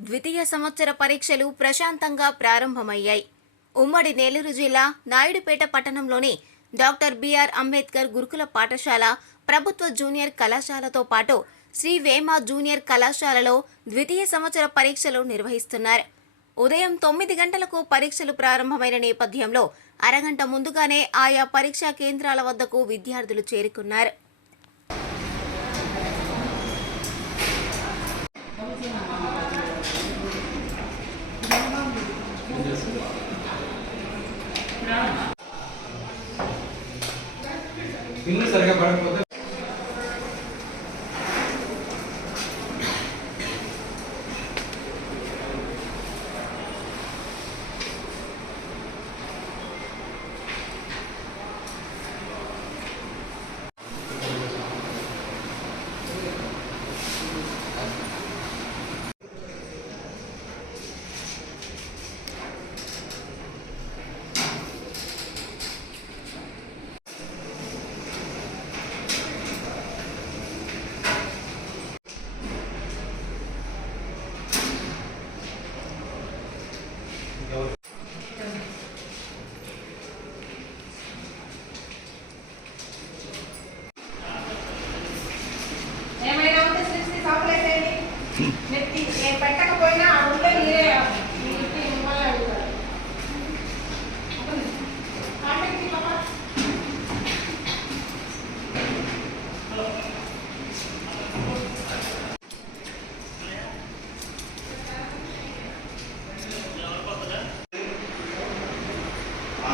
ద్వితీయ సంవత్సర పరీక్షలు ప్రశాంతంగా ప్రారంభమయ్యాయి. ఉమ్మడి నెల్లూరు జిల్లా నాయుడుపేట పట్టణంలోని డాక్టర్ బిఆర్ అంబేద్కర్ గురుకుల పాఠశాల ప్రభుత్వ జూనియర్ కళాశాలతో పాటు శ్రీ వేమ జూనియర్ కళాశాలలో ద్వితీయ సంవత్సర పరీక్షలు నిర్వహిస్తున్నారు. ఉదయం తొమ్మిది గంటలకు పరీక్షలు ప్రారంభమైన నేపథ్యంలో అరగంట ముందుగానే ఆయా పరీక్షా కేంద్రాల వద్దకు విద్యార్థులు చేరుకున్నారు. ಇನ್ನೂ ಸರಿಯಾಗಿ ಬರಕ್